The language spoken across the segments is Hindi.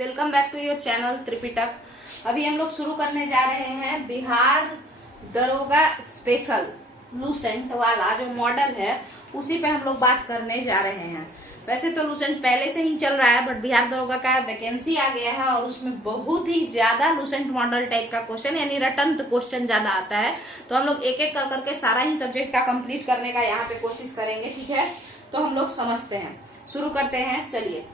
Welcome back to your channel Tripitak. अभी हम लोग शुरू करने जा रहे हैं बिहार दरोगा स्पेशल लूसेंट वाला जो मॉडल है उसी पे हम लोग बात करने जा रहे हैं। वैसे तो लूसेंट पहले से ही चल रहा है, बट बिहार दरोगा का वैकेंसी आ गया है और उसमें बहुत ही ज्यादा लूसेंट मॉडल टाइप का क्वेश्चन यानी रटंत क्वेश्चन ज्यादा आता है। तो हम लोग एक एक कर करके सारा ही सब्जेक्ट का कंप्लीट करने का यहाँ पे कोशिश करेंगे, ठीक है। तो हम लोग समझते हैं, शुरू करते हैं। चलिए,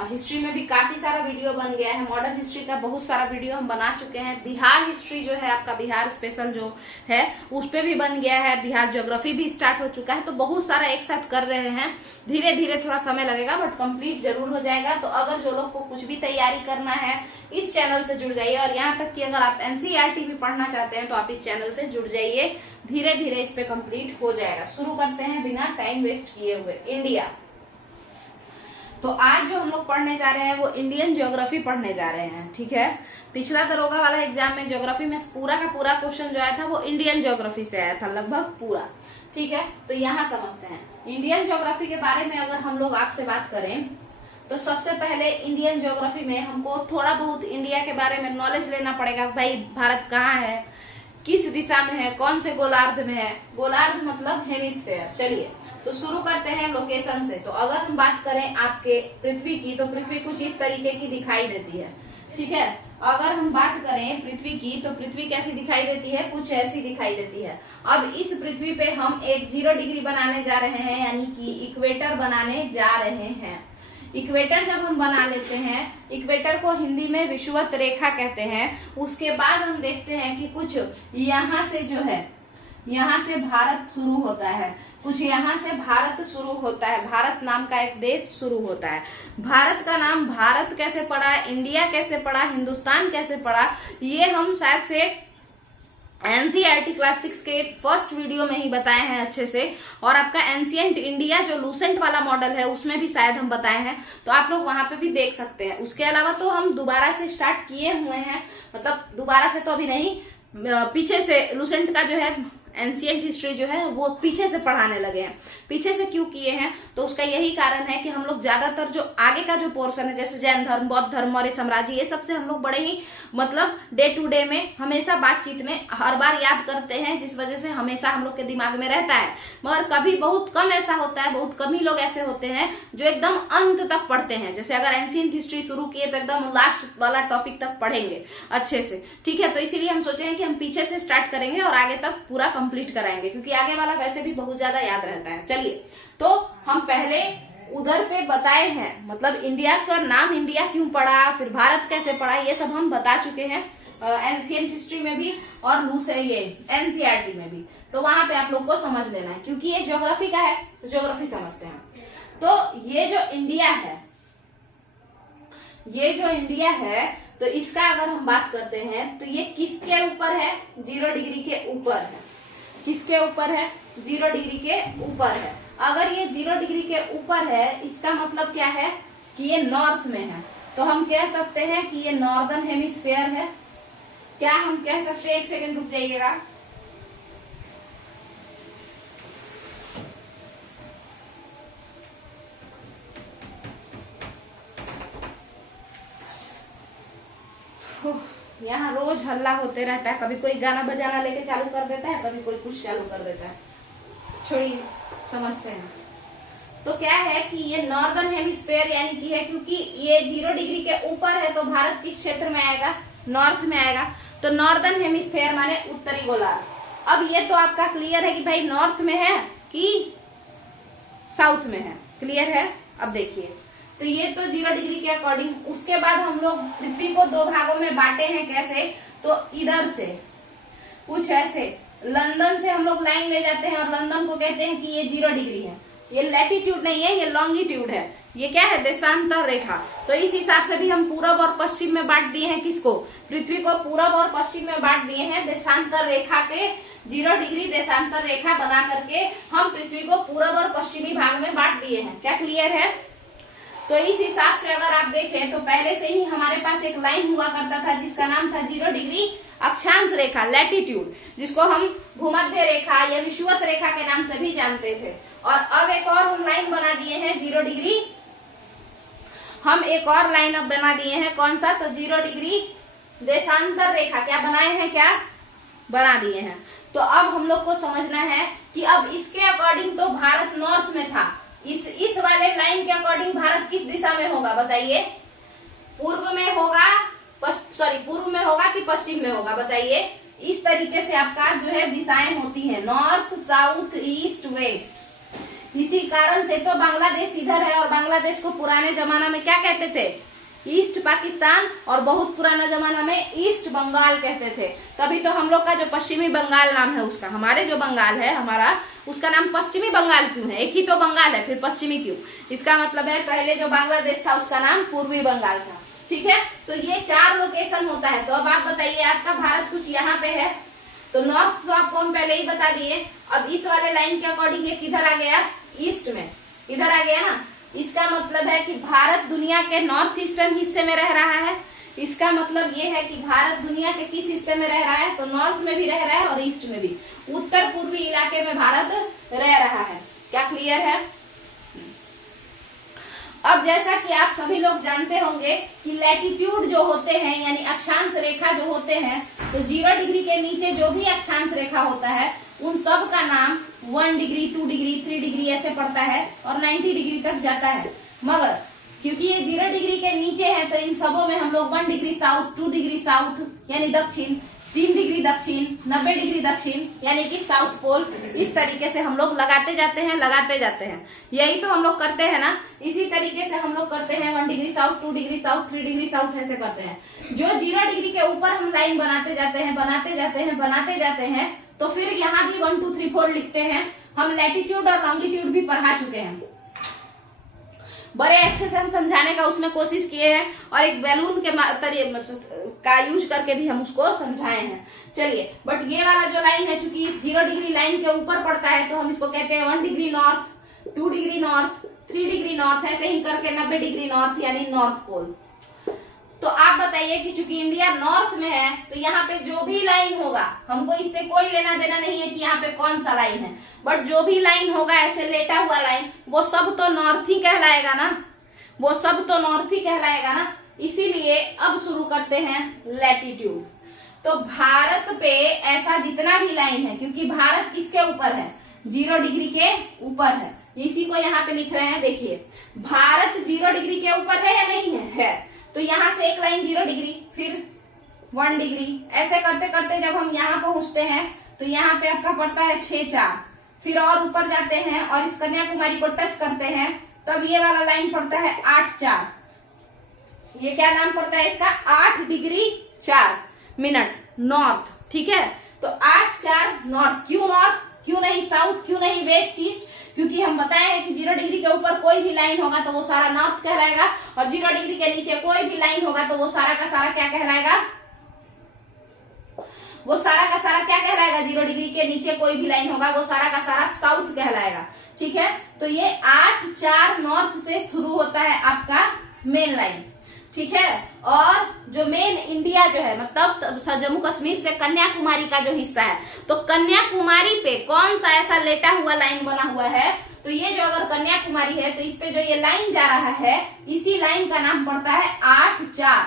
हिस्ट्री में भी काफी सारा वीडियो बन गया है, मॉडर्न हिस्ट्री का बहुत सारा वीडियो हम बना चुके हैं। बिहार हिस्ट्री जो है आपका, बिहार स्पेशल जो है उस पे भी बन गया है। बिहार ज्योग्राफी भी स्टार्ट हो चुका है। तो बहुत सारा एक साथ कर रहे हैं, धीरे धीरे थोड़ा समय लगेगा बट कंप्लीट जरूर हो जाएगा। तो अगर जो लोग को कुछ भी तैयारी करना है इस चैनल से जुड़ जाइए, और यहाँ तक कि अगर आप एनसीईआरटी भी पढ़ना चाहते हैं तो आप इस चैनल से जुड़ जाइए। धीरे धीरे इस पे कंप्लीट हो जाएगा। शुरू करते हैं बिना टाइम वेस्ट किए हुए। इंडिया, तो आज जो हम लोग पढ़ने जा रहे हैं वो इंडियन ज्योग्राफी पढ़ने जा रहे हैं, ठीक है। पिछला दरोगा वाला एग्जाम में ज्योग्राफी में पूरा का पूरा क्वेश्चन जो आया था वो इंडियन ज्योग्राफी से आया था, लगभग पूरा, ठीक है। तो यहाँ समझते हैं इंडियन ज्योग्राफी के बारे में। अगर हम लोग आपसे बात करें तो सबसे पहले इंडियन ज्योग्राफी में हमको थोड़ा बहुत इंडिया के बारे में नॉलेज लेना पड़ेगा। भाई भारत कहाँ है, किस दिशा में है, कौन से गोलार्ध में है। गोलार्ध मतलब हेमिस्फेयर। चलिए, तो शुरू करते हैं लोकेशन से। तो अगर हम बात करें आपके पृथ्वी की, तो पृथ्वी कुछ इस तरीके की दिखाई देती है, ठीक है। अगर हम बात करें पृथ्वी की, तो पृथ्वी कैसी दिखाई देती है, कुछ ऐसी दिखाई देती है। अब इस पृथ्वी पे हम एक 0 डिग्री बनाने जा रहे हैं, यानी कि इक्वेटर बनाने जा रहे हैं। इक्वेटर जब हम बना लेते हैं, इक्वेटर को हिंदी में विषुवत रेखा कहते हैं। उसके बाद हम देखते हैं कि कुछ यहाँ से जो है, यहाँ से भारत शुरू होता है, कुछ यहाँ से भारत शुरू होता है, भारत नाम का एक देश शुरू होता है। भारत का नाम भारत कैसे पड़ा, इंडिया कैसे पड़ा, हिंदुस्तान कैसे पड़ा, ये हम शायद से एनसीईआरटी क्लास 6 के फर्स्ट वीडियो में ही बताए हैं अच्छे से। और आपका एंशिएंट इंडिया जो लूसेंट वाला मॉडल है उसमें भी शायद हम बताए हैं, तो आप लोग वहां पे भी देख सकते हैं। उसके अलावा तो हम दोबारा से स्टार्ट किए हुए हैं, मतलब दोबारा से तो अभी नहीं, पीछे से लूसेंट का जो है एंशिएंट हिस्ट्री जो है वो पीछे से पढ़ाने लगे हैं। पीछे से क्यों किए हैं, तो उसका यही कारण है कि हम लोग ज्यादातर जो आगे का जो पोर्शन है, जैसे जैन धर्म, बौद्ध धर्म, मौर्य साम्राज्य, ये सबसे हम लोग बड़े ही मतलब डे टू डे में हमेशा बातचीत में हर बार याद करते हैं, जिस वजह से हमेशा हम लोग के दिमाग में रहता है। मगर कभी बहुत कम ऐसा होता है, बहुत कम ही लोग ऐसे होते हैं जो एकदम अंत तक पढ़ते हैं। जैसे अगर एंशिएंट हिस्ट्री शुरू किए तो एकदम लास्ट वाला टॉपिक तक पढ़ेंगे अच्छे से, ठीक है। तो इसीलिए हम सोचे हैं कि हम पीछे से स्टार्ट करेंगे और आगे तक पूरा कंप्लीट कराएंगे, क्योंकि आगे वाला वैसे भी बहुत ज्यादा याद रहता है। चलिए, तो हम पहले उधर पे बताए हैं, मतलब इंडिया का नाम इंडिया क्यों पड़ा, फिर भारत कैसे पड़ा, ये सब हम बता चुके हैं एंशिएंट हिस्ट्री में भी और ये एनसीईआरटी में भी। तो वहां पे आप लोग को समझ लेना है, क्योंकि ये ज्योग्राफी का है तो ज्योग्राफी समझते हैं। तो ये जो इंडिया है, ये जो इंडिया है, तो इसका अगर हम बात करते हैं तो ये किसके ऊपर है, 0 डिग्री के ऊपर है। किसके ऊपर है, 0 डिग्री के ऊपर है। अगर ये 0 डिग्री के ऊपर है, इसका मतलब क्या है कि ये नॉर्थ में है। तो हम कह सकते हैं कि ये नॉर्दर्न हेमिस्फेयर है। क्या हम कह सकते हैं, एक सेकंड रुक जाइएगा। यहाँ रोज हल्ला होते रहता है, कभी कोई गाना बजाना लेके चालू कर देता है, कभी कोई कुछ चालू कर देता है। छोड़िए, समझते हैं। तो क्या है कि ये नॉर्दर्न हेमिस्फेयर यानी कि है, क्योंकि ये 0 डिग्री के ऊपर है तो भारत किस क्षेत्र में आएगा, नॉर्थ में आएगा। तो नॉर्दर्न हेमिस्फेयर माने उत्तरी गोलार्ध। अब ये तो आपका क्लियर है कि भाई नॉर्थ में है कि साउथ में है, क्लियर है। अब देखिए, तो ये तो 0 डिग्री के अकॉर्डिंग। उसके बाद हम लोग पृथ्वी को 2 भागों में बांटे हैं। कैसे, तो इधर से कुछ ऐसे, लंदन से हम लोग लाइन ले जाते हैं और लंदन को कहते हैं कि ये 0 डिग्री है। ये लैटिट्यूड नहीं है, ये लॉन्गिट्यूड है। ये क्या है, देशांतर रेखा। तो इस हिसाब से भी हम पूरब और पश्चिम में बांट दिए हैं। किसको, पृथ्वी को पूरब और पश्चिम में बांट दिए हैं। देशांतर रेखा के 0 डिग्री देशांतर रेखा बना करके हम पृथ्वी को पूरब और पश्चिमी भाग में बांट दिए हैं। क्या क्लियर है। तो इस हिसाब से अगर आप देखें तो पहले से ही हमारे पास एक लाइन हुआ करता था जिसका नाम था 0 डिग्री अक्षांश रेखा, लैटिट्यूड, जिसको हम भूमध्य रेखा या विषुवत रेखा के नाम से भी जानते थे। और अब एक और हम लाइन बना दिए हैं 0 डिग्री हम एक और लाइन अब बना दिए हैं, कौन सा, तो 0 डिग्री देशांतर रेखा क्या बनाए हैं, क्या बना दिए हैं। तो अब हम लोग को समझना है कि अब इसके अकॉर्डिंग तो भारत नॉर्थ में था, इस वाले लाइन के अकॉर्डिंग भारत किस दिशा में होगा बताइए, पूर्व में होगा, पूर्व में होगा कि पश्चिम में होगा बताइए। इस तरीके से आपका जो है दिशाएं होती हैं, नॉर्थ साउथ ईस्ट वेस्ट। इसी कारण से तो बांग्लादेश इधर है, और बांग्लादेश को पुराने जमाना में क्या कहते थे, ईस्ट पाकिस्तान, और बहुत पुराना जमाना में ईस्ट बंगाल कहते थे। तभी तो हम लोग का जो पश्चिमी बंगाल नाम है उसका, हमारे जो बंगाल है हमारा, उसका नाम पश्चिमी बंगाल क्यों है, एक ही तो बंगाल है, फिर पश्चिमी क्यों, इसका मतलब है पहले जो बांग्लादेश था उसका नाम पूर्वी बंगाल था। ठीक है, तो ये 4 लोकेशन होता है। तो अब आप बताइए, आपका भारत कुछ यहाँ पे है, तो नॉर्थ तो आपको हम पहले ही बता दिए। अब इस वाले लाइन के अकॉर्डिंग ये किधर आ गया, ईस्ट में, इधर आ गया ना। इसका मतलब है कि भारत दुनिया के नॉर्थ ईस्टर्न हिस्से में रह रहा है। इसका मतलब ये है कि भारत दुनिया के किस हिस्से में रह रहा है, तो नॉर्थ में भी रह रहा है और ईस्ट में भी, उत्तर पूर्वी इलाके में भारत रह रहा है। क्या क्लियर है? अब जैसा कि आप सभी लोग जानते होंगे कि लैटिट्यूड जो होते हैं, यानी अक्षांश रेखा जो होते हैं, तो 0 डिग्री के नीचे जो भी अक्षांश रेखा होता है उन सब का नाम 1 डिग्री 2 डिग्री 3 डिग्री ऐसे पड़ता है और 90 डिग्री तक जाता है। मगर क्योंकि ये 0 डिग्री के नीचे है तो इन सबों में हम लोग 1 डिग्री साउथ, 2 डिग्री साउथ यानी दक्षिण, 3 डिग्री दक्षिण, 90 डिग्री दक्षिण यानी कि साउथ पोल, इस तरीके से हम लोग लगाते जाते हैं। यही तो हम लोग करते हैं ना, इसी तरीके से हम लोग करते हैं। 1 degree south, 2 degree south, 3 degree south ऐसे करते हैं। जो 0 डिग्री के ऊपर हम लाइन बनाते जाते हैं, तो फिर यहाँ भी 1 2 3 4 लिखते हैं। हम लैटिट्यूड और लॉन्गिट्यूड भी पढ़ा चुके हैं, बड़े अच्छे से हम समझाने का उसमें कोशिश किए हैं, और एक बैलून के का यूज करके भी हम उसको समझाए हैं। चलिए, बट ये वाला जो लाइन है, चूंकि इस 0 डिग्री लाइन के ऊपर पड़ता है, तो हम इसको कहते हैं 1 degree north, 2 degree north, 3 degree north, ऐसे ही करके 90 डिग्री नॉर्थ यानी नॉर्थ पोल। तो आप बताइए कि चूंकि इंडिया नॉर्थ में है, तो यहाँ पे जो भी लाइन होगा, हमको इससे कोई लेना देना नहीं है कि यहाँ पे कौन सा लाइन है, बट जो भी लाइन होगा ऐसे लेटा हुआ लाइन, वो सब तो नॉर्थ ही कहलाएगा ना, इसीलिए अब शुरू करते हैं लैटिट्यूड। तो भारत पे ऐसा जितना भी लाइन है, क्योंकि भारत किसके ऊपर है, 0 डिग्री के ऊपर है, इसी को यहाँ पे लिख रहे हैं। देखिए, भारत 0 डिग्री के ऊपर है या नहीं है, तो यहाँ से एक लाइन 0 डिग्री, फिर 1 डिग्री, ऐसे करते करते जब हम यहाँ पहुंचते हैं तो यहाँ पे आपका पड़ता है 6 4, फिर और ऊपर जाते हैं और इस कन्याकुमारी को टच करते हैं, तब ये वाला लाइन पड़ता है 8 4। ये क्या नाम पड़ता है इसका, 8 डिग्री 4 मिनट नॉर्थ। ठीक है, तो 8 4 नॉर्थ। क्यों नहीं साउथ, क्यों नहीं वेस्ट ईस्ट, क्योंकि हम बताए हैं कि 0 डिग्री के ऊपर कोई भी लाइन होगा तो वो सारा नॉर्थ कहलाएगा, और 0 डिग्री के नीचे कोई भी लाइन होगा तो वो सारा का सारा क्या कहलाएगा, 0 डिग्री के नीचे कोई भी लाइन होगा वो सारा का सारा साउथ कहलाएगा। ठीक है, तो ये 8 4 नॉर्थ से शुरू होता है आपका मेन लाइन। ठीक है, और जो मेन इंडिया जो है, मतलब जम्मू कश्मीर से कन्याकुमारी का जो हिस्सा है, तो कन्याकुमारी पे कौन सा ऐसा लेटा हुआ लाइन बना हुआ है, तो ये जो अगर कन्याकुमारी है तो इस पे जो ये लाइन जा रहा है, इसी लाइन का नाम पड़ता है 8 4,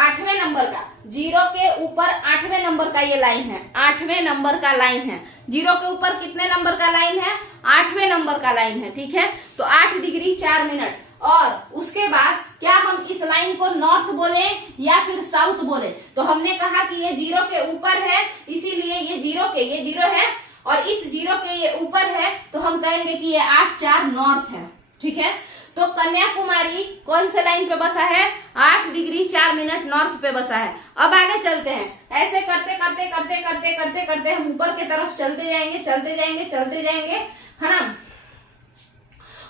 8वें नंबर का, 0 के ऊपर 8वें नंबर का ये लाइन है, 8वें नंबर का लाइन है। 0 के ऊपर कितने नंबर का लाइन है, 8वें नंबर का लाइन है। ठीक है, तो 8 डिग्री 4 मिनट। और उसके बाद क्या हम इस लाइन को नॉर्थ बोले या फिर साउथ बोले, तो हमने कहा कि ये 0 के ऊपर है, इसीलिए ये 0 है, और इस 0 के ये ऊपर है, तो हम कहेंगे कि ये 8 4 नॉर्थ है। ठीक है, तो कन्याकुमारी कौन से लाइन पे बसा है, 8 डिग्री 4 मिनट नॉर्थ पे बसा है। अब आगे चलते हैं, ऐसे करते करते हम ऊपर की तरफ चलते जाएंगे, है ना।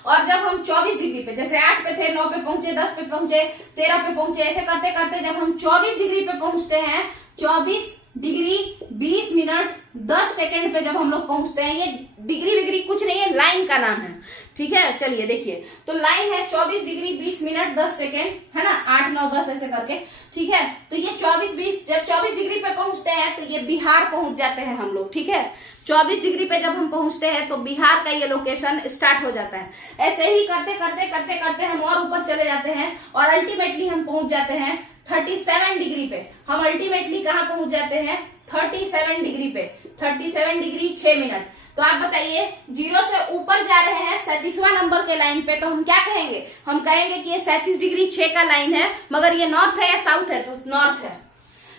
और जब हम 24 डिग्री पे, जैसे 8 पे थे, 9 पे पहुंचे, 10 पे पहुंचे, 13 पे पहुंचे, ऐसे करते करते जब हम 24 डिग्री पे पहुंचते हैं, 24 डिग्री 20 मिनट 10 सेकंड पे जब हम लोग पहुंचते हैं, ये डिग्री विग्री कुछ नहीं है, लाइन का नाम है। ठीक है, चलिए देखिए, तो लाइन है 24 डिग्री 20 मिनट 10 सेकेंड, है ना, 8 9 10 ऐसे करके, ठीक है। तो ये 24-20 जब 24 डिग्री पे पहुंचते हैं तो ये बिहार पहुंच जाते हैं हम लोग, ठीक है। 24 डिग्री पे जब हम पहुंचते हैं तो बिहार का ये लोकेशन स्टार्ट हो जाता है। ऐसे ही करते करते करते करते हम और ऊपर चले जाते हैं और अल्टीमेटली हम पहुंच जाते हैं 37 डिग्री पे। हम अल्टीमेटली कहाँ पहुंच जाते हैं? 37 डिग्री पे। 37 डिग्री 6 मिनट। तो आप बताइए, 0 से ऊपर जा रहे हैं 37वां नंबर के लाइन पे, तो हम क्या कहेंगे? हम कहेंगे कि ये 37 डिग्री 6 का लाइन है, मगर ये नॉर्थ है या साउथ है? तो नॉर्थ है,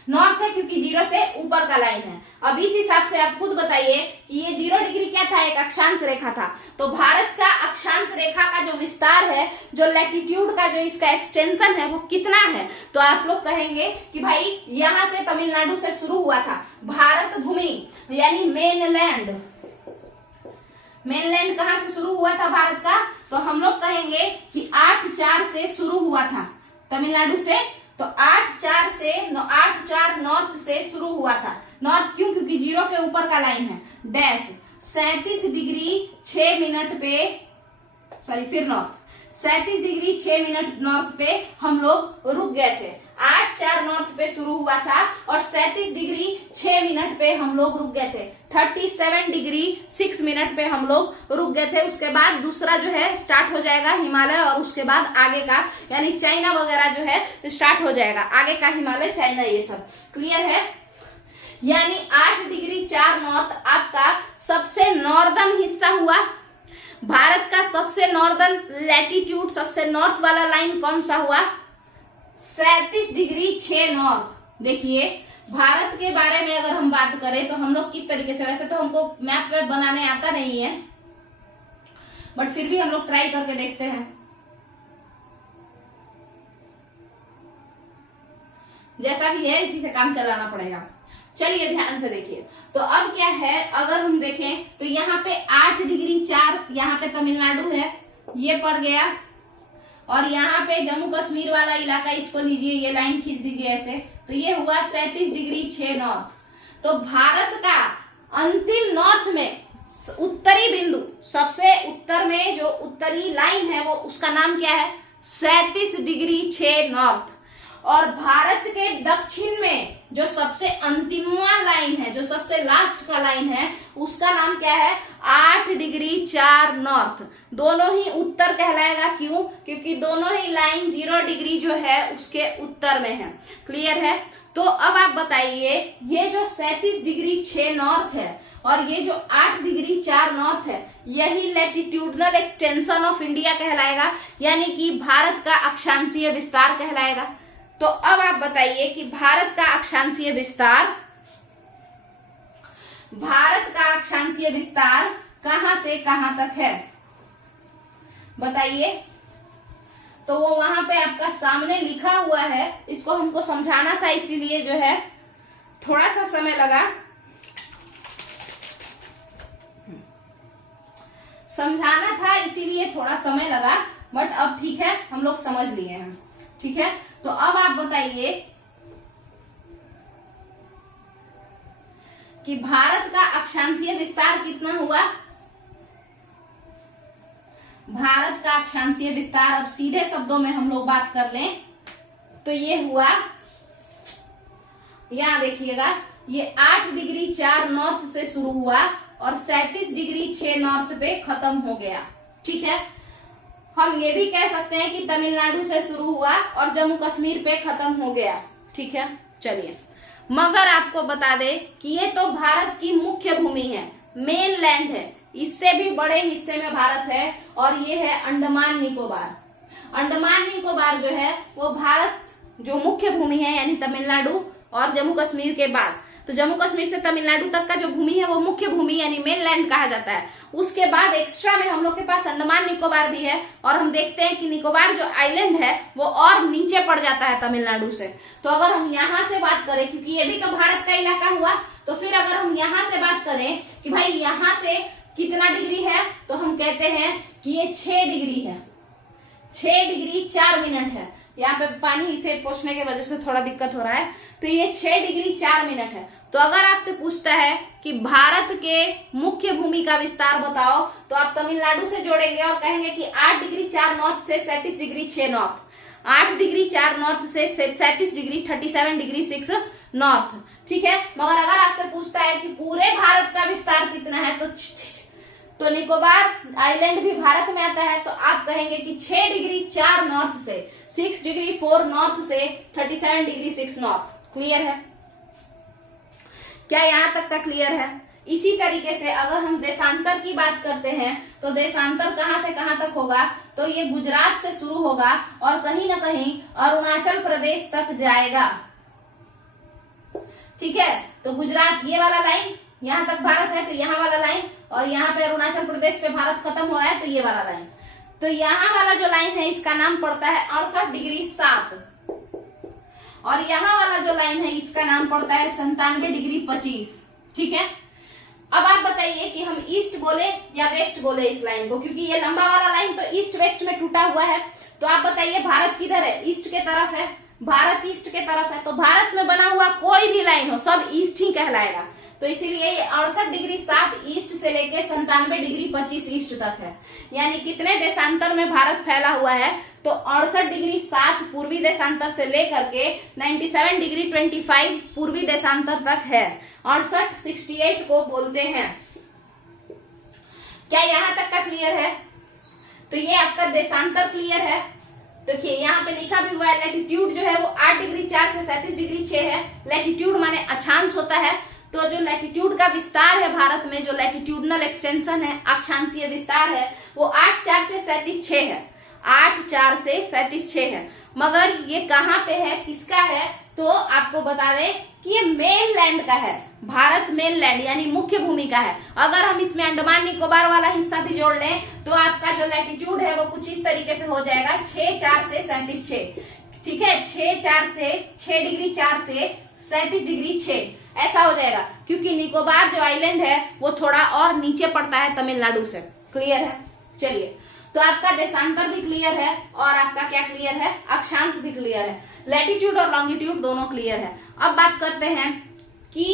नॉर्थ है, क्योंकि 0 से ऊपर का लाइन है। अब इस हिसाब से आप खुद बताइए कि ये 0 डिग्री क्या था? एक अक्षांश रेखा था। तो भारत का अक्षांश रेखा का जो विस्तार है, जो लैटिट्यूड का जो इसका एक्सटेंशन है, वो कितना है? तो आप लोग कहेंगे कि भाई यहां से तमिलनाडु से शुरू हुआ था भारत भूमि, यानी मेनलैंड। मेनलैंड कहां से शुरू हुआ था भारत का? तो हम लोग कहेंगे कि 8-4 से शुरू हुआ था तमिलनाडु से। तो 8-4 से 8-4 नॉर्थ से शुरू हुआ था। नॉर्थ क्यों? क्योंकि 0 के ऊपर का लाइन है। डैश 37 डिग्री 6 मिनट पे, सॉरी फिर नॉर्थ 37 डिग्री 6 मिनट नॉर्थ पे हम लोग रुक गए थे। 8-4 नॉर्थ पे शुरू हुआ था और 37 डिग्री 6 मिनट पे हम लोग रुक गए थे। 37 डिग्री 6 मिनट पे हम लोग रुक गए थे। उसके बाद दूसरा जो है स्टार्ट हो जाएगा हिमालय, और उसके बाद आगे का यानी चाइना वगैरह जो है स्टार्ट हो जाएगा। आगे का हिमालय, चाइना, ये सब क्लियर है। यानी 8 डिग्री 4 नॉर्थ आपका सबसे नॉर्दर्न हिस्सा हुआ। भारत का सबसे नॉर्दर्न लैटिट्यूड, सबसे नॉर्थ वाला लाइन कौन सा हुआ? 37 डिग्री 6 नॉर्थ। देखिए, भारत के बारे में अगर हम बात करें तो हम लोग किस तरीके से, वैसे तो हमको मैप वेप बनाने आता नहीं है, बट फिर भी हम लोग ट्राई करके देखते हैं। जैसा भी है इसी से काम चलाना पड़ेगा। चलिए ध्यान से देखिए, तो अब क्या है, अगर हम देखें तो यहाँ पे 8 डिग्री 4, यहाँ पे तमिलनाडु है, ये पड़ गया, और यहाँ पे जम्मू कश्मीर वाला इलाका, इसको लीजिए, ये लाइन खींच दीजिए ऐसे, तो ये हुआ 37 डिग्री 6 नॉर्थ। तो भारत का अंतिम नॉर्थ में उत्तरी बिंदु, सबसे उत्तर में जो उत्तरी लाइन है, वो उसका नाम क्या है? 37 डिग्री 6 नॉर्थ। और भारत के दक्षिण में जो सबसे अंतिमवा लाइन है, जो सबसे लास्ट का लाइन है, उसका नाम क्या है? 8 डिग्री 4 नॉर्थ। दोनों ही उत्तर कहलाएगा। क्यों? क्योंकि दोनों ही लाइन 0 डिग्री जो है उसके उत्तर में है। क्लियर है? तो अब आप बताइए, ये जो 37 डिग्री 6 नॉर्थ है और ये जो 8 डिग्री 4 नॉर्थ है, यही लैटिट्यूडनल एक्सटेंशन ऑफ इंडिया कहलाएगा, यानी कि भारत का अक्षांशीय विस्तार कहलाएगा। तो अब आप बताइए कि भारत का अक्षांशीय विस्तार कहां से कहां तक है? बताइए। तो वो वहां पे आपका सामने लिखा हुआ है, इसको हमको समझाना था, इसीलिए जो है थोड़ा सा समय लगा। समझाना था इसीलिए थोड़ा समय लगा, बट अब ठीक है, हम लोग समझ लिए हैं। ठीक है, तो अब आप बताइए कि भारत का अक्षांशीय विस्तार कितना हुआ? भारत का अक्षांशीय विस्तार, अब सीधे शब्दों में हम लोग बात कर लें तो ये हुआ, यहां देखिएगा, ये 8 डिग्री 4 नॉर्थ से शुरू हुआ और 37 डिग्री 6 नॉर्थ पे खत्म हो गया। ठीक है, हम ये भी कह सकते हैं कि तमिलनाडु से शुरू हुआ और जम्मू कश्मीर पे खत्म हो गया। ठीक है, चलिए, मगर आपको बता दे कि ये तो भारत की मुख्य भूमि है, मेन लैंड है, इससे भी बड़े हिस्से में भारत है, और ये है अंडमान निकोबार। अंडमान निकोबार जो है वो भारत जो मुख्य भूमि है, यानी तमिलनाडु और जम्मू कश्मीर के बाद, तो जम्मू कश्मीर से तमिलनाडु तक का जो भूमि है वो मुख्य भूमि यानी मेन लैंड कहा जाता है। उसके बाद एक्स्ट्रा में हम लोग के पास अंडमान निकोबार भी है, और हम देखते हैं कि निकोबार जो आइलैंड है वो और नीचे पड़ जाता है तमिलनाडु से। तो अगर हम यहाँ से बात करें, क्योंकि ये भी तो भारत का इलाका हुआ, तो फिर अगर हम यहाँ से बात करें कि भाई यहाँ से कितना डिग्री है, तो हम कहते हैं कि ये 6 डिग्री है, 6 डिग्री 4 मिनट है। यहाँ पे पानी से पोंछने की वजह से थोड़ा दिक्कत हो रहा है। तो ये 6 डिग्री 4 मिनट है। तो अगर आपसे पूछता है कि भारत के मुख्य भूमि का विस्तार बताओ, तो आप तमिलनाडु से जोड़ेंगे और कहेंगे कि 8 डिग्री 4 नॉर्थ से 37 डिग्री 6 नॉर्थ, 8 डिग्री 4 नॉर्थ से 37 डिग्री 37 डिग्री 6 नॉर्थ। ठीक है, मगर अगर आपसे पूछता है कि पूरे भारत का विस्तार कितना है, तो निकोबार आइलैंड भी भारत में आता है, तो आप कहेंगे कि 6 डिग्री 4 नॉर्थ से 6 डिग्री 4 नॉर्थ से 37 डिग्री 6 नॉर्थ। क्लियर है? क्या यहां तक का क्लियर है? इसी तरीके से अगर हम देशांतर की बात करते हैं, तो देशांतर कहां से कहां तक होगा, तो ये गुजरात से शुरू होगा और कहीं ना कहीं अरुणाचल प्रदेश तक जाएगा। ठीक है, तो गुजरात ये वाला लाइन यहां तक भारत है, तो यहाँ वाला लाइन, और यहाँ पे अरुणाचल प्रदेश पे भारत खत्म हो रहा है, तो ये वाला लाइन। तो यहाँ वाला जो लाइन है इसका नाम पड़ता है 68 डिग्री 7, और यहाँ वाला जो लाइन है इसका नाम पड़ता है 97 डिग्री 25। ठीक है, अब आप बताइए कि हम ईस्ट बोले या वेस्ट बोले इस लाइन को, क्योंकि ये लंबा वाला लाइन तो ईस्ट वेस्ट में टूटा हुआ है। तो आप बताइए भारत किधर है? ईस्ट के तरफ है, भारत ईस्ट के तरफ है। तो भारत में बना हुआ कोई भी लाइन हो सब ईस्ट ही कहलाएगा। तो इसीलिए 68 डिग्री 7 ईस्ट से लेके 97 डिग्री 25 ईस्ट तक है। यानी कितने देशांतर में भारत फैला हुआ है, तो 68 डिग्री 7 पूर्वी देशांतर से लेकर के 97 डिग्री 25 पूर्वी देशांतर तक है। 68 को बोलते हैं। क्या यहाँ तक का क्लियर है? तो ये आपका देशांतर क्लियर है। देखिए यहाँ पे लिखा भी हुआ है, लैटिट्यूड जो है वो 8 डिग्री 4 से 37 डिग्री 6 है। लैटिट्यूड माने अक्षांश होता है। तो जो लैटिट्यूड का विस्तार है भारत में, जो लैटिट्यूडनल एक्सटेंशन है, अक्षांशीय विस्तार है, वो 8 4 से 37 6 है। 8 4 से 37 6 है। मगर ये कहाँ पे है, किसका है? तो आपको बता दें कि ये मेन लैंड का है। भारत मेन लैंड यानी मुख्य भूमि का है। अगर हम इसमें अंडमान निकोबार वाला हिस्सा भी जोड़ लें, तो आपका जो लैटिट्यूड है वो कुछ इस तरीके से हो जाएगा 6 4 से 37 6। ठीक है, 6 4 से 6 डिग्री 4 से 37 डिग्री 6 ऐसा हो जाएगा, क्योंकि निकोबार जो आइलैंड है वो थोड़ा और नीचे पड़ता है तमिलनाडु से। क्लियर है? चलिए, तो आपका देशांतर भी क्लियर है और आपका क्या क्लियर है, अक्षांश भी क्लियर है, लैटिट्यूड और लॉन्गिट्यूड दोनों क्लियर है। अब बात करते हैं कि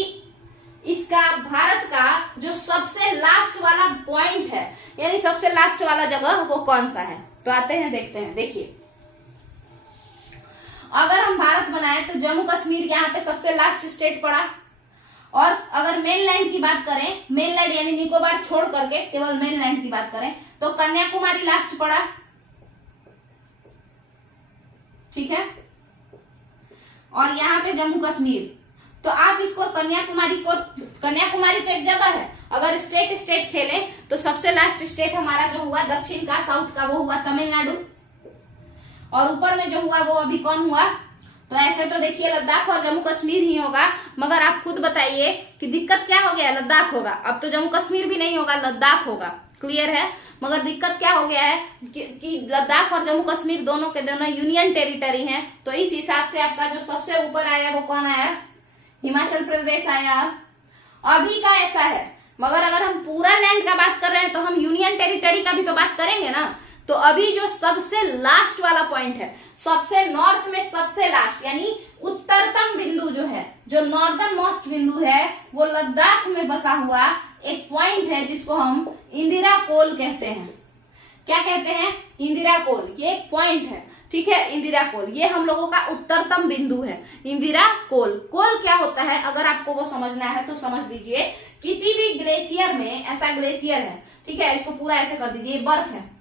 इसका भारत का जो सबसे लास्ट वाला पॉइंट है, यानी सबसे लास्ट वाला जगह वो कौन सा है। तो आते हैं, देखते हैं। देखिए, अगर हम भारत बनाए तो जम्मू कश्मीर यहाँ पे सबसे लास्ट स्टेट पड़ा, और अगर मेनलैंड की बात करें, मेनलैंड यानी निकोबार छोड़ करके केवल मेनलैंड की बात करें, तो कन्याकुमारी लास्ट पड़ा। ठीक है, और यहाँ पे जम्मू कश्मीर। तो आप इसको कन्याकुमारी तो एक जगह है, अगर स्टेट स्टेट खेलें तो सबसे लास्ट स्टेट हमारा जो हुआ दक्षिण का, साउथ का, वो हुआ तमिलनाडु, और ऊपर में जो हुआ वो अभी कौन हुआ। तो ऐसे तो देखिए लद्दाख और जम्मू कश्मीर ही होगा, मगर आप खुद बताइए कि दिक्कत क्या हो गया, लद्दाख होगा। अब तो जम्मू कश्मीर भी नहीं होगा, लद्दाख होगा। क्लियर है? मगर दिक्कत क्या हो गया है कि लद्दाख और जम्मू कश्मीर दोनों के दोनों यूनियन टेरिटरी हैं। तो इस हिसाब से आपका जो सबसे ऊपर आया वो कौन आया, हिमाचल प्रदेश आया। अभी का ऐसा है, मगर अगर हम पूरा लैंड का बात कर रहे हैं तो हम यूनियन टेरिटरी का भी तो बात करेंगे ना। तो अभी जो सबसे लास्ट वाला पॉइंट है, सबसे नॉर्थ में सबसे लास्ट यानी उत्तरतम बिंदु जो है, जो नॉर्दर्न मोस्ट बिंदु है, वो लद्दाख में बसा हुआ एक पॉइंट है जिसको हम इंदिरा कोल कहते हैं। क्या कहते हैं? इंदिरा कोल। ये एक पॉइंट है। ठीक है, इंदिरा कोल ये हम लोगों का उत्तरतम बिंदु है, इंदिरा कोल। कोल क्या होता है अगर आपको वो समझना है तो समझ लीजिए, किसी भी ग्लेशियर में, ऐसा ग्लेशियर है, ठीक है, इसको पूरा ऐसे कर दीजिए, बर्फ है,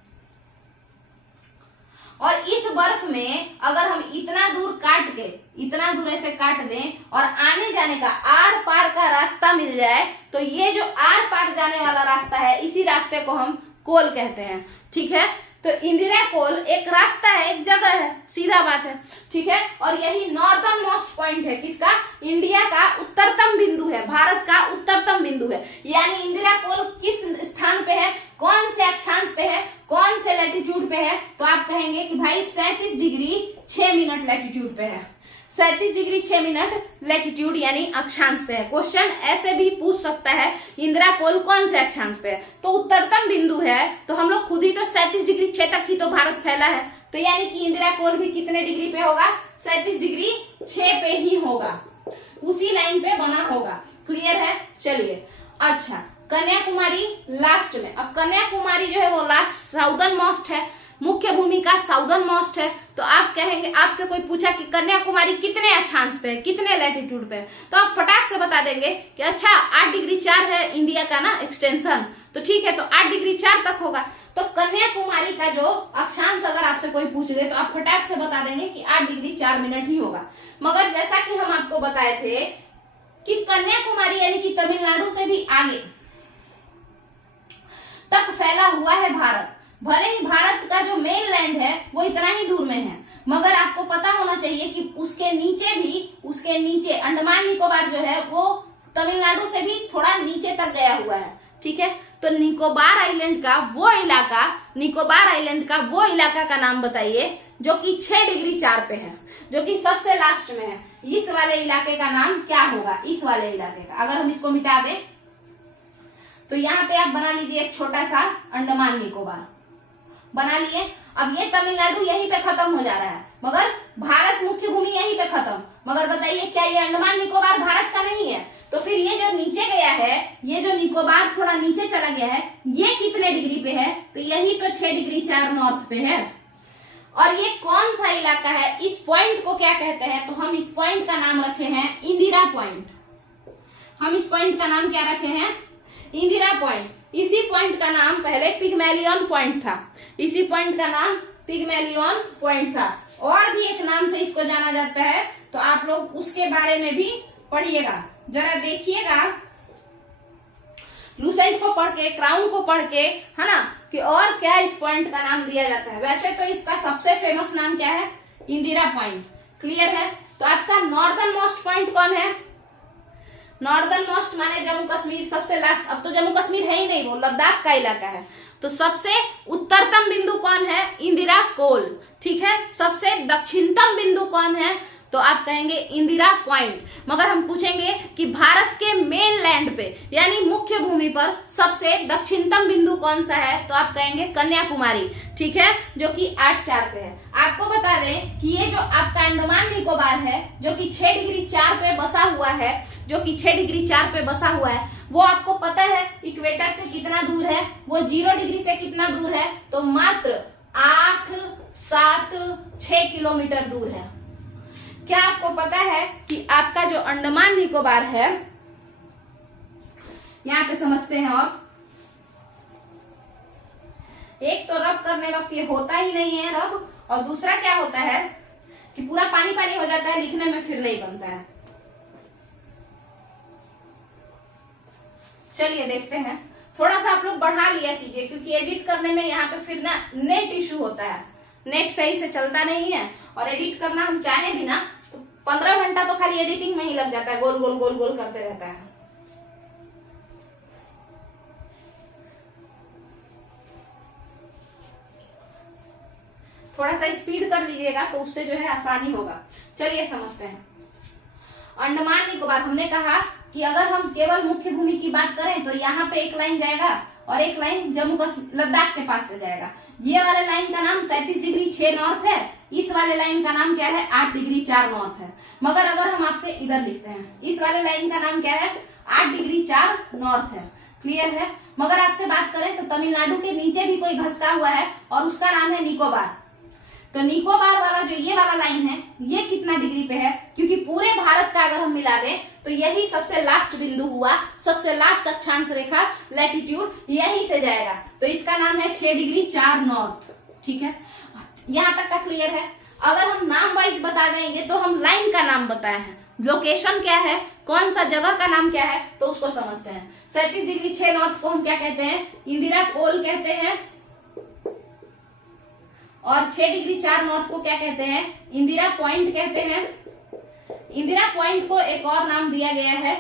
और इस बर्फ में अगर हम इतना दूर काट के, इतना दूर ऐसे काट दें और आने जाने का आर पार का रास्ता मिल जाए, तो ये जो आर पार जाने वाला रास्ता है, इसी रास्ते को हम कोल कहते हैं। ठीक है, तो इंदिरा कोल एक रास्ता है, एक जगह है, सीधा बात है। ठीक है, और यही नॉर्दर्न मोस्ट पॉइंट है, किसका? इंडिया का उत्तरतम बिंदु है, भारत का उत्तरतम बिंदु है। यानी इंदिरा कोल किस स्थान पे है, कौन से अक्षांश पे है, कौन से लैटिट्यूड पे है? तो आप कहेंगे कि भाई 37 डिग्री 6 मिनट लैटिट्यूड पे है। 37 डिग्री 6 मिनट लैटिट्यूड यानी अक्षांश पे है। क्वेश्चन ऐसे भी पूछ सकता है इंदिरा कोल कौन से अक्षांश पे है, तो उत्तरतम बिंदु है, तो हम लोग खुद ही तो 37 डिग्री 6 तक ही तो भारत फैला है, तो यानी कि इंदिरा कोल भी कितने डिग्री पे होगा, 37 डिग्री 6 पे ही होगा, उसी लाइन पे बना होगा। क्लियर है? चलिए अच्छा, कन्याकुमारी लास्ट में। अब कन्याकुमारी जो है वो लास्ट साउदर्न मोस्ट है, मुख्य भूमि का साउदर्न मोस्ट है, तो आप कहेंगे, आपसे कोई पूछा कि कन्याकुमारी कितने अक्षांश पे है, कितने लैटिट्यूड पे है, तो आप फटाक से बता देंगे कि अच्छा 8 डिग्री 4 है इंडिया का ना एक्सटेंशन, तो ठीक है, तो 8 डिग्री 4 तक होगा। तो कन्याकुमारी का जो अक्षांश अगर आपसे कोई पूछ दे तो आप फटाक से बता देंगे कि 8 डिग्री 4 मिनट ही होगा। मगर जैसा कि हम आपको बताए थे कि कन्याकुमारी यानी कि तमिलनाडु से भी आगे तक फैला हुआ है भारत। भले ही भारत का जो मेन लैंड है वो इतना ही दूर में है, मगर आपको पता होना चाहिए कि उसके नीचे अंडमान निकोबार जो है वो तमिलनाडु से भी थोड़ा नीचे तक गया हुआ है। ठीक है, तो निकोबार आइलैंड का वो इलाका का नाम बताइए जो कि 6 डिग्री 4 पे है, जो कि सबसे लास्ट में है। इस वाले इलाके का नाम क्या होगा? इस वाले इलाके का, अगर हम इसको मिटा दें तो यहाँ पे आप बना लीजिए एक छोटा सा अंडमान निकोबार बना लिए। अब ये तमिलनाडु यहीं पे खत्म हो जा रहा है, मगर भारत मुख्य भूमि यहीं पे खत्म, मगर बताइए क्या ये अंडमान निकोबार भारत का नहीं है? तो फिर ये जो नीचे गया है, ये जो निकोबार थोड़ा नीचे चला गया है, ये कितने डिग्री पे है? तो यही तो 6 डिग्री 4 नॉर्थ पे है। और ये कौन सा इलाका है, इस पॉइंट को क्या कहते हैं? तो हम इस पॉइंट का नाम रखे हैं इंदिरा पॉइंट। हम इस पॉइंट का नाम क्या रखे हैं? इंदिरा पॉइंट। इसी पॉइंट का नाम पहले पिग्मेलियन पॉइंट था, इसी पॉइंट का नाम पिग्मेलियन पॉइंट था, और भी एक नाम से इसको जाना जाता है, तो आप लोग उसके बारे में भी पढ़िएगा, जरा देखिएगा लूसेंट को पढ़ के, क्राउन को पढ़ के, है ना, कि और क्या इस पॉइंट का नाम दिया जाता है। वैसे तो इसका सबसे फेमस नाम क्या है? इंदिरा पॉइंट। क्लियर है? तो आपका नॉर्दर्न मोस्ट पॉइंट कौन है? नॉर्दर्न मोस्ट माने जम्मू कश्मीर, सबसे लास्ट। अब तो जम्मू कश्मीर है ही नहीं, वो लद्दाख का इलाका है। तो सबसे उत्तरतम बिंदु कौन है? इंदिरा कोल। ठीक है, सबसे दक्षिणतम बिंदु कौन है? तो आप कहेंगे इंदिरा पॉइंट। मगर हम पूछेंगे कि भारत के मेन लैंड पे यानी मुख्य भूमि पर सबसे दक्षिणतम बिंदु कौन सा है? तो आप कहेंगे कन्याकुमारी। ठीक है, जो कि 8/4 पे है। आपको बता दें कि ये जो आपका अंडमान निकोबार है, जो कि 6 डिग्री 4 पे बसा हुआ है, वो आपको पता है इक्वेटर से कितना दूर है? वो 0 डिग्री से कितना दूर है? तो मात्र 8, 7, 6 किलोमीटर दूर है। क्या आपको पता है कि आपका जो अंडमान निकोबार है, यहाँ पे समझते हैं, और एक तो रब करने वक्त ये होता ही नहीं है रब, और दूसरा क्या होता है कि पूरा पानी पानी हो जाता है, लिखने में फिर नहीं बनता है। चलिए देखते हैं, थोड़ा सा आप लोग बढ़ा लिया कीजिए, क्योंकि एडिट करने में यहाँ पे फिर ना नेट इशू होता है, नेट सही से चलता नहीं है, और एडिट करना हम चाहे भी ना तो 15 घंटा तो खाली एडिटिंग में ही लग जाता है, गोल गोल गोल गोल करते रहता है। थोड़ा सा स्पीड कर लीजिएगा तो उससे जो है आसानी होगा। चलिए समझते हैं। अंडमान निकोबार, हमने कहा कि अगर हम केवल मुख्य भूमि की बात करें तो यहाँ पे एक लाइन जाएगा और एक लाइन जम्मू कश्मीर लद्दाख के पास से जाएगा। ये वाले लाइन का नाम 37 डिग्री 6 नॉर्थ है, इस वाले लाइन का नाम क्या है? 8 डिग्री 4 नॉर्थ है। मगर अगर हम आपसे इधर लिखते हैं, इस वाले लाइन का नाम क्या है? 8 डिग्री 4 नॉर्थ है। क्लियर है? मगर आपसे बात करें तो तमिलनाडु के नीचे भी कोई घसका हुआ है और उसका नाम है निकोबार। तो निकोबार वाला जो ये वाला लाइन है, ये कितना डिग्री पे है? क्योंकि पूरे भारत का अगर हम मिला दें तो यही सबसे लास्ट बिंदु हुआ, सबसे लास्ट अक्षांश रेखा लैटिट्यूड यहीं से जाएगा, तो इसका नाम है 6 डिग्री 4 नॉर्थ। ठीक है, यहाँ तक का क्लियर है? अगर हम नाम वाइज बता देंगे तो हम लाइन का नाम बताए हैं, लोकेशन क्या है, कौन सा जगह का नाम क्या है, तो उसको समझते हैं। 37 डिग्री 6 नॉर्थ को हम क्या कहते हैं? इंदिरा कोल कहते हैं, और 6 डिग्री 4 नॉर्थ को क्या कहते हैं? इंदिरा पॉइंट कहते हैं। इंदिरा पॉइंट को एक और नाम दिया गया है,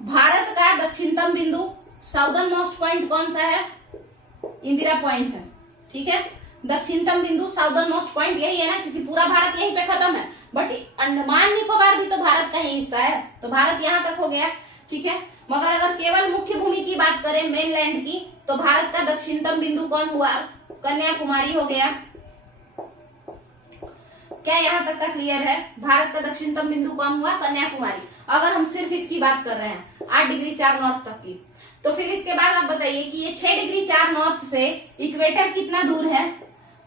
भारत का दक्षिणतम बिंदु, साउदर्न मोस्ट पॉइंट कौन सा है? इंदिरा पॉइंट है। ठीक है, दक्षिणतम बिंदु साउदर्न मोस्ट पॉइंट यही है ना, क्योंकि पूरा भारत यहीं पे खत्म है। बट अंडमान निकोबार भी तो भारत का ही हिस्सा है, तो भारत यहाँ तक हो गया, ठीक है। मगर अगर केवल मुख्य भूमि की बात करें, मेनलैंड की, तो भारत का दक्षिणतम बिंदु कौन हुआ? कन्याकुमारी हो गया। क्या यहाँ तक का क्लियर है? भारत का दक्षिणतम बिंदु कौन हुआ? कन्याकुमारी। अगर हम सिर्फ इसकी बात कर रहे हैं 8 डिग्री 4 नॉर्थ तक की, तो फिर इसके बाद आप बताइए कि ये 6 डिग्री 4 नॉर्थ से इक्वेटर कितना दूर है?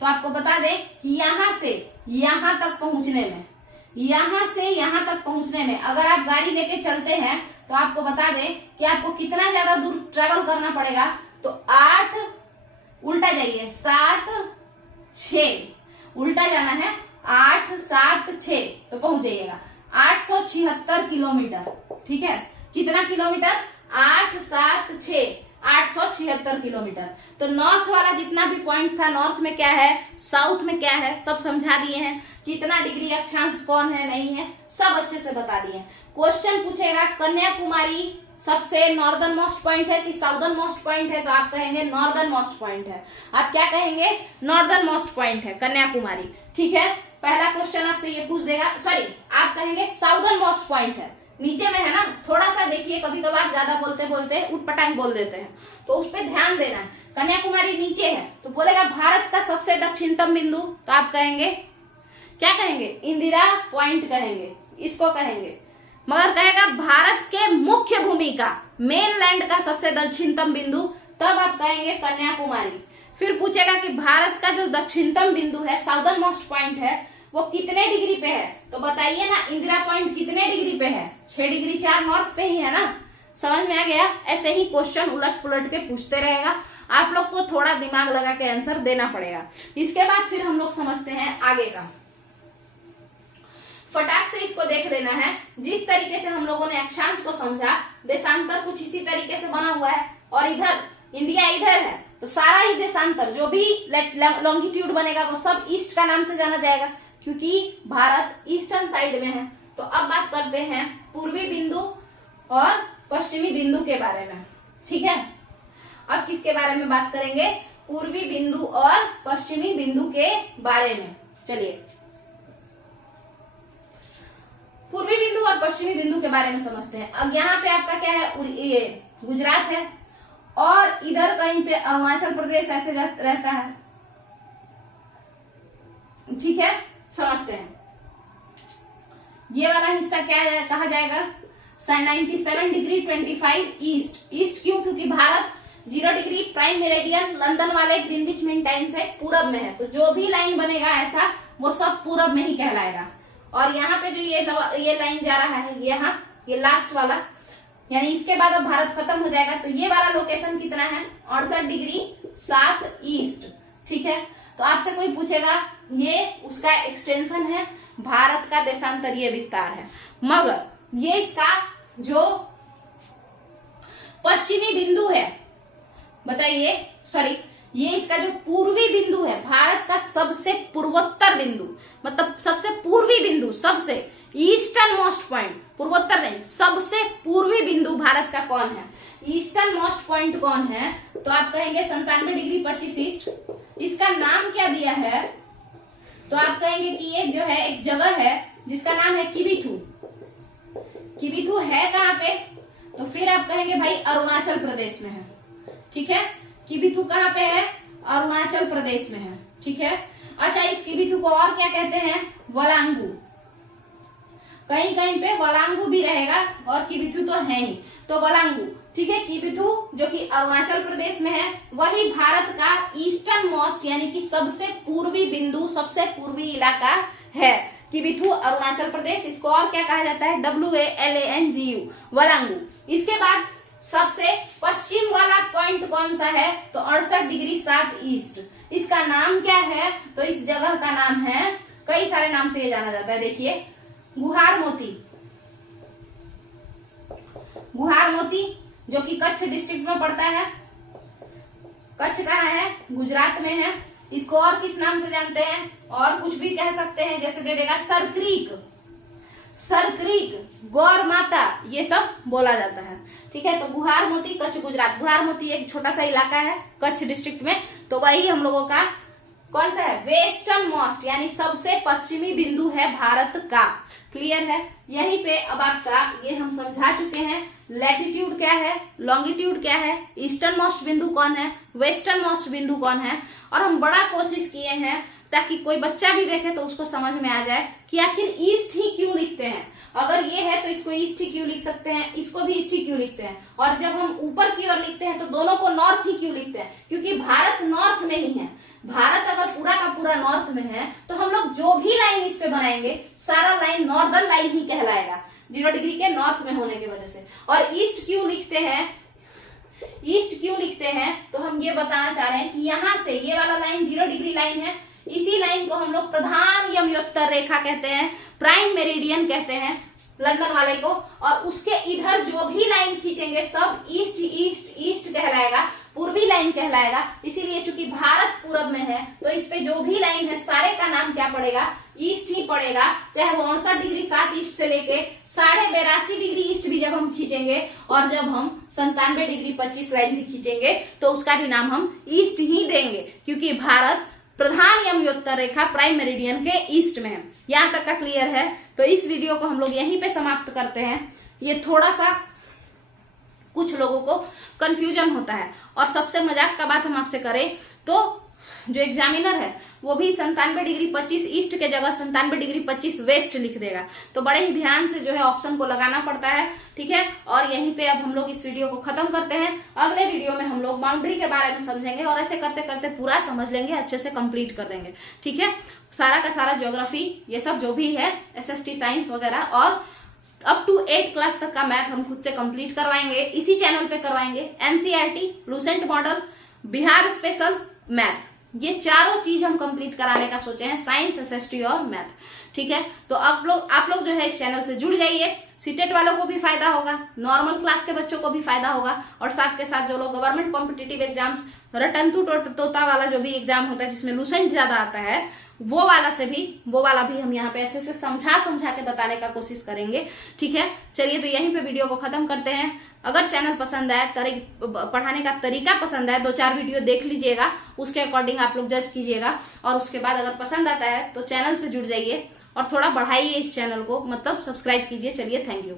तो आपको बता दें कि यहाँ से यहाँ तक पहुंचने में, यहाँ से यहाँ तक पहुंचने में अगर आप गाड़ी लेके चलते हैं तो आपको बता दें कि आपको कितना ज्यादा दूर ट्रेवल करना पड़ेगा। तो 8 उल्टा जाइए 7 6 उल्टा जाना है, 8 7 6 तो पहुंच जाइएगा 876 किलोमीटर, ठीक है। कितना किलोमीटर? 8 7 6 876 किलोमीटर। तो नॉर्थ वाला जितना भी पॉइंट था, नॉर्थ में क्या है, साउथ में क्या है, सब समझा दिए हैं। कितना डिग्री अक्षांश कौन है, नहीं है, सब अच्छे से बता दिए हैं। क्वेश्चन पूछेगा कन्याकुमारी सबसे नॉर्दर्न मोस्ट पॉइंट है कि साउदर्न मोस्ट पॉइंट है, तो आप कहेंगे नॉर्दर्न मोस्ट पॉइंट है। आप क्या कहेंगे? नॉर्दर्न मोस्ट पॉइंट है कन्याकुमारी, ठीक है। पहला क्वेश्चन आपसे ये पूछ देगा, सॉरी आप कहेंगे साउदर्न मोस्ट पॉइंट है, नीचे में है ना। थोड़ा सा देखिए, कभी कभार ज्यादा बोलते बोलते उटपटांग बोल देते हैं, तो उस पर ध्यान देना है। कन्याकुमारी नीचे है तो बोलेगा भारत का सबसे दक्षिणतम बिंदु, तो आप कहेंगे क्या कहेंगे? इंदिरा पॉइंट कहेंगे, इसको कहेंगे। मगर कहेगा भारत के मुख्य भूमि का, मेनलैंड का सबसे दक्षिणतम बिंदु, तब आप कहेंगे कन्याकुमारी। फिर पूछेगा कि भारत का जो दक्षिणतम बिंदु है, साउदर्न मोस्ट पॉइंट है, वो कितने डिग्री पे है? तो बताइए ना, इंदिरा पॉइंट कितने डिग्री पे है? 6 डिग्री 4 नॉर्थ पे ही है ना। समझ में आ गया? ऐसे ही क्वेश्चन उलट पुलट के पूछते रहेगा, आप लोग को थोड़ा दिमाग लगा के आंसर देना पड़ेगा। इसके बाद फिर हम लोग समझते हैं आगे का। फटाक से इसको देख लेना है। जिस तरीके से हम लोगों ने अक्षांश को समझा, देशांतर कुछ इसी तरीके से बना हुआ है, और इधर इंडिया इधर है, तो सारा ही देशांतर जो भी लॉन्गिट्यूड बनेगा वो सब ईस्ट का नाम से जाना जाएगा, क्योंकि भारत ईस्टर्न साइड में है। तो अब बात करते हैं पूर्वी बिंदु और पश्चिमी बिंदु के बारे में, ठीक है। अब किसके बारे में बात करेंगे? पूर्वी बिंदु और पश्चिमी बिंदु के बारे में। चलिए पूर्वी बिंदु और पश्चिमी बिंदु के बारे में समझते हैं। अब यहाँ पे आपका क्या है? ये गुजरात है, और इधर कहीं पे अरुणाचल प्रदेश ऐसे रहता है, ठीक है। समझते हैं ये वाला हिस्सा क्या कहा जाएगा? 97 डिग्री 25 ईस्ट। ईस्ट क्यों? क्योंकि Bharat 0 degree prime meridian London वाले ग्रीनविच मीन टाइम से पूरब में है, तो जो भी लाइन बनेगा ऐसा वो सब पूरब में ही कहलाएगा। और यहाँ पे जो ये लाइन जा रहा है, यहाँ ये लास्ट वाला, यानी इसके बाद अब भारत खत्म हो जाएगा, तो ये वाला लोकेशन कितना है? 68 डिग्री 7 ईस्ट, ठीक है। तो आपसे कोई पूछेगा, ये उसका एक्सटेंशन है, भारत का देशांतरीय विस्तार है। मगर ये इसका जो पश्चिमी बिंदु है, बताइए, सॉरी, ये इसका जो पूर्वी बिंदु है, भारत का सबसे पूर्वोत्तर बिंदु, मतलब सबसे पूर्वी बिंदु, सबसे ईस्टर्न मोस्ट पॉइंट, पूर्वोत्तर नहीं, सबसे पूर्वी बिंदु भारत का कौन है? ईस्टर्न मोस्ट पॉइंट कौन है? तो आप कहेंगे 97 डिग्री 25 ईस्ट। इसका नाम क्या दिया है? तो आप कहेंगे कि ये जो है एक जगह है जिसका नाम है किबिथु। किबिथु है कहाँ पे? तो फिर आप कहेंगे भाई अरुणाचल प्रदेश में है, ठीक है। किबिथु कहाँ पे है? अरुणाचल प्रदेश में है, ठीक है। अच्छा, इस किबिथु को और क्या कहते हैं? वलांगू। कहीं कहीं पे वलांगू भी रहेगा, और किबिथु तो है ही, तो वलांगू, ठीक है। किबिथु जो कि अरुणाचल प्रदेश में है, वही भारत का ईस्टर्न मोस्ट यानी कि सबसे पूर्वी बिंदु, सबसे पूर्वी इलाका है किबिथु, अरुणाचल प्रदेश। इसको और क्या कहा जाता है? WALANGU, वलांगू। इसके बाद सबसे पश्चिम वाला पॉइंट कौन सा है? तो 68 डिग्री 7 ईस्ट। इसका नाम क्या है? तो इस जगह का नाम है, कई सारे नाम से ये जाना जाता है, देखिए, गुहार मोती। गुहार मोती जो कि कच्छ डिस्ट्रिक्ट में पड़ता है। कच्छ कहाँ है? गुजरात में है। इसको और किस नाम से जानते हैं? और कुछ भी कह सकते हैं, जैसे दे देगा सरक्रीक, सरक्रीक, गौर माता, ये सब बोला जाता है, ठीक है। तो गुहार मोती, कच्छ, गुजरात। गुहार मोती एक छोटा सा इलाका है कच्छ डिस्ट्रिक्ट में, तो वही हम लोगों का कौन सा है, वेस्टर्न मोस्ट, यानी सबसे पश्चिमी बिंदु है भारत का। क्लियर है। यहीं पे अब आपका ये हम समझा चुके हैं, लैटिट्यूड क्या है, लॉन्गिट्यूड क्या है, ईस्टर्न मोस्ट बिंदु कौन है, वेस्टर्न मोस्ट बिंदु कौन है। और हम बड़ा कोशिश किए हैं ताकि कोई बच्चा भी देखे तो उसको समझ में आ जाए कि आखिर ईस्ट ही क्यों लिखते हैं। अगर ये है तो इसको ईस्ट ही क्यों लिख सकते हैं, इसको भी ईस्ट ही क्यों लिखते हैं, और जब हम ऊपर की ओर लिखते हैं तो दोनों को नॉर्थ ही क्यों लिखते हैं, क्योंकि भारत नॉर्थ में ही है। भारत अगर पूरा का पूरा नॉर्थ में है तो हम लोग जो भी लाइन इस पे बनाएंगे सारा लाइन नॉर्दर्न लाइन ही कहलाएगा, 0 डिग्री के नॉर्थ में होने की वजह से। और ईस्ट क्यों लिखते हैं, ईस्ट क्यों लिखते हैं तो हम ये बताना चाह रहे हैं कि यहाँ से ये वाला लाइन 0 डिग्री लाइन है, इसी लाइन को हम लोग प्रधान यमयोत्तर रेखा कहते हैं, प्राइम मेरिडियन कहते हैं लंदन वाले को। और उसके इधर जो भी लाइन खींचेंगे सब ईस्ट ईस्ट ईस्ट कहलाएगा, पूर्वी लाइन कहलाएगा। इसीलिए चूंकि भारत पूरब में है तो इस पे जो भी लाइन है सारे का नाम क्या पड़ेगा, ईस्ट ही पड़ेगा। चाहे वो 69 डिग्री 7 ईस्ट से लेके 82.5 डिग्री ईस्ट भी जब हम खींचेंगे और जब हम 97 डिग्री 25 लाइन भी खींचेंगे तो उसका भी नाम हम ईस्ट ही देंगे, क्योंकि भारत प्रधान यमयोत्तर रेखा प्राइम मेरिडियन के ईस्ट में है। यहां तक का क्लियर है। तो इस वीडियो को हम लोग यहीं पे समाप्त करते हैं। ये थोड़ा सा कुछ लोगों को कंफ्यूजन होता है। और सबसे मजाक का बात हम आपसे करें तो जो एग्जामिनर है वो भी 97 डिग्री 25 ईस्ट के जगह 97 डिग्री 25 वेस्ट लिख देगा। तो बड़े ही ध्यान से जो है ऑप्शन को लगाना पड़ता है, ठीक है। और यहीं पे अब हम लोग इस वीडियो को खत्म करते हैं। अगले वीडियो में हम लोग बाउंड्री के बारे में समझेंगे और ऐसे करते करते पूरा समझ लेंगे, अच्छे से कंप्लीट कर देंगे, ठीक है। सारा का सारा ज्योग्राफी ये सब जो भी है, SST साइंस वगैरह, और अप टू 8 क्लास तक का मैथ हम खुद से कंप्लीट करवाएंगे, इसी चैनल पे करवाएंगे। NCERT, Lucent model, Bihar special, math, ये चारों चीज हम कंप्लीट कराने का सोचे हैं, साइंस, SST और मैथ, ठीक है। तो आप लोग जो है इस चैनल से जुड़ जाइए। सीटेट वालों को भी फायदा होगा, नॉर्मल क्लास के बच्चों को भी फायदा होगा, और साथ के साथ जो लोग government competitive exams, Ratan to तोता वाला जो भी एग्जाम होता है जिसमें लूसेंट ज्यादा आता है, वो वाला भी हम यहाँ पे अच्छे से समझा के बताने का कोशिश करेंगे, ठीक है। चलिए तो यहीं पे वीडियो को खत्म करते हैं। अगर चैनल पसंद आए, पढ़ाने का तरीका पसंद आए, 2-4 वीडियो देख लीजिएगा, उसके अकॉर्डिंग आप लोग जज कीजिएगा। और उसके बाद अगर पसंद आता है तो चैनल से जुड़ जाइए और थोड़ा बढ़ाइए इस चैनल को, मतलब सब्सक्राइब कीजिए। चलिए, थैंक यू।